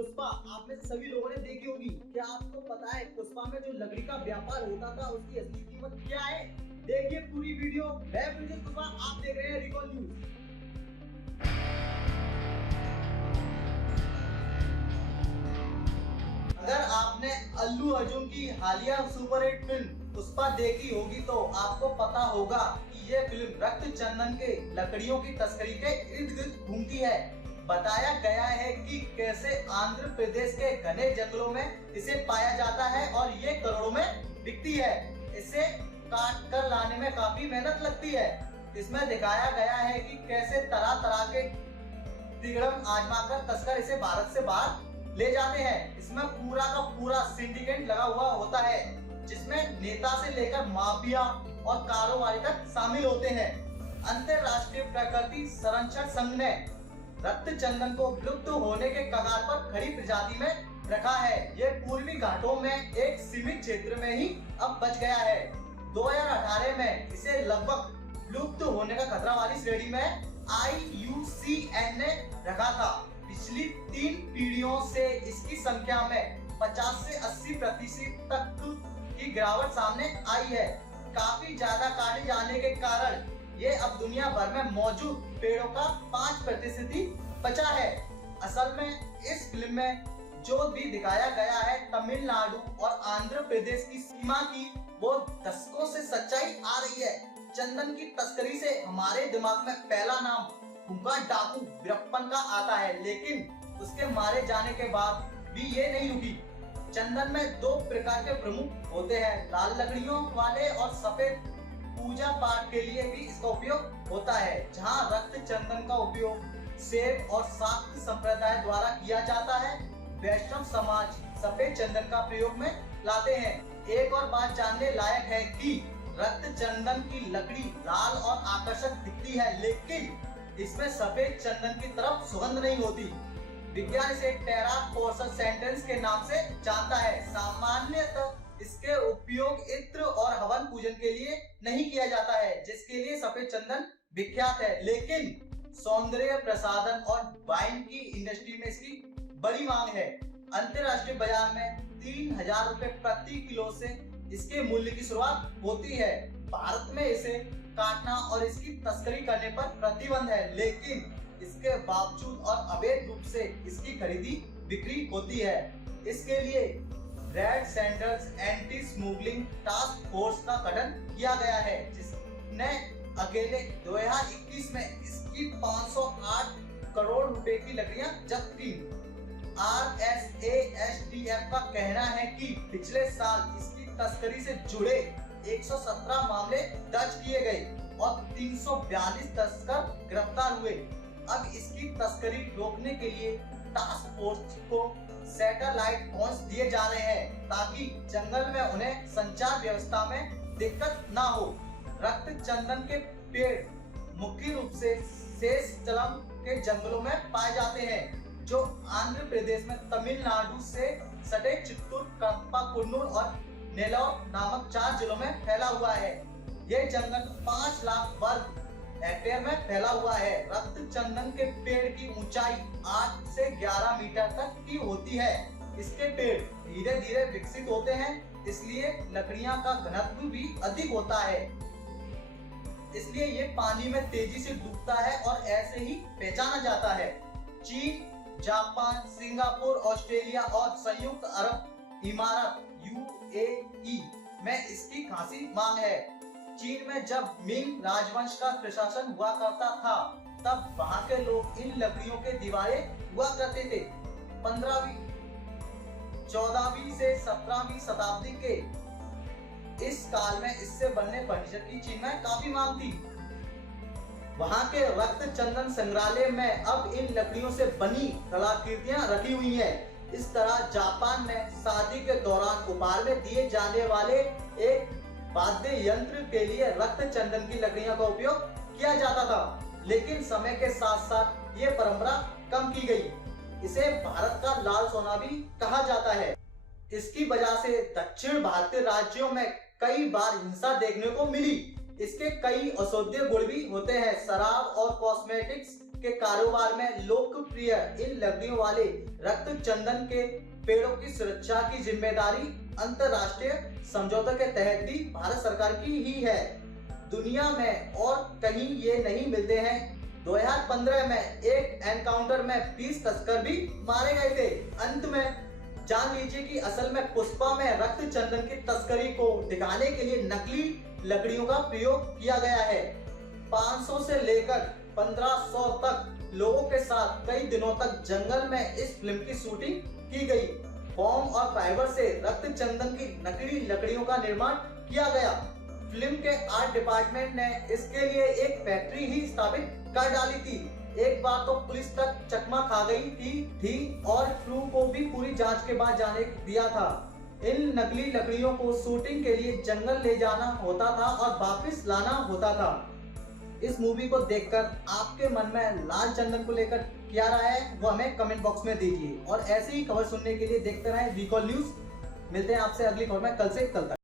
पुष्पा आप में से सभी लोगों ने देखी होगी। क्या आपको पता है पुष्पा में जो लकड़ी का व्यापार होता था उसकी असली कीमत क्या है? देखिए पूरी वीडियो। मैं ब्रिजेश कुमार, आप देख रहे हैं रिकॉल न्यूज। अगर आपने अल्लू अर्जुन की हालिया सुपरहिट फिल्म पुष्पा देखी होगी तो आपको पता होगा कि ये फिल्म रक्त चंदन के लकड़ियों की तस्करी के इर्द गिर्द घूमती है। बताया गया है कि कैसे आंध्र प्रदेश के घने जंगलों में इसे पाया जाता है और ये करोड़ों में बिकती है। इसे काट कर लाने में काफी मेहनत लगती है। इसमें दिखाया गया है कि कैसे तरह तरह के तिगड़म आजमाकर तस्कर इसे भारत से बाहर ले जाते हैं। इसमें पूरा का पूरा सिंडिकेट लगा हुआ होता है जिसमें नेता से लेकर माफिया और कारोबारी तक शामिल होते हैं। अंतरराष्ट्रीय प्रकृति संरक्षण संघ ने रक्त चंदन को विलुप्त होने के कगार पर खड़ी प्रजाति में रखा है। ये पूर्वी घाटों में एक सीमित क्षेत्र में ही अब बच गया है। 2018 में इसे लगभग विलुप्त होने का खतरा वाली श्रेणी में IUCN ने रखा था। पिछली 3 पीढ़ियों से इसकी संख्या में 50 से 80% तक की गिरावट सामने आई है। काफी ज्यादा काटे जाने के कारण ये अब दुनिया भर में मौजूद पेड़ों का 5% ही बचा है। असल में इस फिल्म में जो भी दिखाया गया है तमिलनाडु और आंध्र प्रदेश की सीमा की, वो दशकों से सच्चाई आ रही है। चंदन की तस्करी से हमारे दिमाग में पहला नाम भूखा डाकू वीरप्पन का आता है, लेकिन उसके मारे जाने के बाद भी ये नहीं रुकी। चंदन में 2 प्रकार के प्रमुख होते हैं, लाल लकड़ियों वाले और सफेद। पूजा पाठ के लिए भी इसका उपयोग होता है। जहां रक्त चंदन का उपयोग शैव और शाक्त संप्रदाय द्वारा किया जाता है, वैष्णव समाज सफेद चंदन का प्रयोग में लाते हैं। एक और बात जानने लायक है कि रक्त चंदन की लकड़ी लाल और आकर्षक दिखती है, लेकिन इसमें सफेद चंदन की तरफ सुगंध नहीं होती। विज्ञान इसे टेरा पोर्सन सेंटेंस के नाम से जानता है। सामान्यतः इसके उपयोग इत्र और हवन पूजन के लिए नहीं किया जाता है, जिसके लिए सफेद चंदन विख्यात है, लेकिन सौंदर्य प्रसाधन और वाइन की इंडस्ट्री में इसकी बड़ी मांग है। अंतरराष्ट्रीय बाजार में 3000 रुपए प्रति किलो से इसके मूल्य की शुरुआत होती है। भारत में इसे काटना और इसकी तस्करी करने पर प्रतिबंध है, लेकिन इसके बावजूद और अवैध रूप से इसकी खरीदी बिक्री होती है। इसके लिए red sandals anti smuggling task force का गठन किया गया है, जिसने अकेले 2021 में इसकी 508 करोड़ रुपए की लकड़ियां जब्त की। RSASDF का कहना है कि पिछले साल इसकी तस्करी से जुड़े 117 मामले दर्ज किए गए और 342 तस्कर गिरफ्तार हुए। अब इसकी तस्करी रोकने के लिए टास्क फोर्स को सैटेलाइट फोन्स दिए जा रहे हैं ताकि जंगल में उन्हें संचार व्यवस्था में दिक्कत ना हो। रक्त चंदन के पेड़ मुख्य रूप से शेषचलम के जंगलों में पाए जाते हैं, जो आंध्र प्रदेश में तमिलनाडु से सटे चित्तूर, कडपा, कुन्नूर और नेल्लोर नामक 4 जिलों में फैला हुआ है। यह जंगल 5 लाख वर्ग हेक्टेयर में फैला हुआ है। रक्त चंदन के पेड़ की ऊंचाई 8 से 11 मीटर तक की होती है। इसके पेड़ धीरे धीरे विकसित होते हैं, इसलिए लकड़ियां का घनत्व भी अधिक होता है। इसलिए ये पानी में तेजी से डूबता है और ऐसे ही पहचाना जाता है। चीन, जापान, सिंगापुर, ऑस्ट्रेलिया और संयुक्त अरब इमारात UAE में इसकी खासी मांग है। चीन में जब मिंग राजवंश का प्रशासन हुआ करता था, तब वहां के लोग इन लकड़ियों के दीवारें हुआ करते थे। 15वीं, 14वीं से 17वीं शताब्दी के इस काल में इससे बनने फर्नीचर की चीन में काफी मांग थी। वहां के रक्त चंदन संग्रहालय में अब इन लकड़ियों से बनी कलाकृतियां रखी हुई हैं। इस तरह जापान में शादी के दौरान उपहार में दिए जाने वाले एक वाद्य यंत्र के लिए रक्त चंदन की लकड़ियों का उपयोग किया जाता था, लेकिन समय के साथ साथ ये परंपरा कम की गई। इसे भारत का लाल सोना भी कहा जाता है। इसकी वजह से दक्षिण भारतीय राज्यों में कई बार हिंसा देखने को मिली। इसके कई औषधीय गुण भी होते हैं। शराब और कॉस्मेटिक्स के कारोबार में लोकप्रिय इन लकड़ियों वाले रक्त चंदन के पेड़ों की सुरक्षा की जिम्मेदारी अंतर्राष्ट्रीय समझौते के तहत भी भारत सरकार की ही है। दुनिया में और कहीं ये नहीं मिलते हैं। 2015 में एक एनकाउंटर में 20 तस्कर भी मारे गए थे। अंत में जान लीजिए कि असल में पुष्पा में रक्त चंदन की तस्करी को दिखाने के लिए नकली लकड़ियों का प्रयोग किया गया है। 500 से लेकर 1500 तक लोगों के साथ कई दिनों तक जंगल में इस फिल्म की शूटिंग की गई। फोम और फाइबर से रक्त चंदन की नकली लकड़ियों का निर्माण किया गया। फिल्म के आर्ट डिपार्टमेंट ने इसके लिए एक फैक्ट्री ही स्थापित कर डाली थी। एक बार तो पुलिस तक चकमा खा गई थी और क्रू को भी पूरी जांच के बाद जाने दिया था। इन नकली लकड़ियों को शूटिंग के लिए जंगल ले जाना होता था और वापस लाना होता था। इस मूवी को देखकर आपके मन में लाल चंदन को लेकर क्या राय है वो हमें कमेंट बॉक्स में दीजिए और ऐसी ही खबर सुनने के लिए देखते रहें वीकॉल न्यूज। मिलते हैं आपसे अगली खबर में कल से कल तक।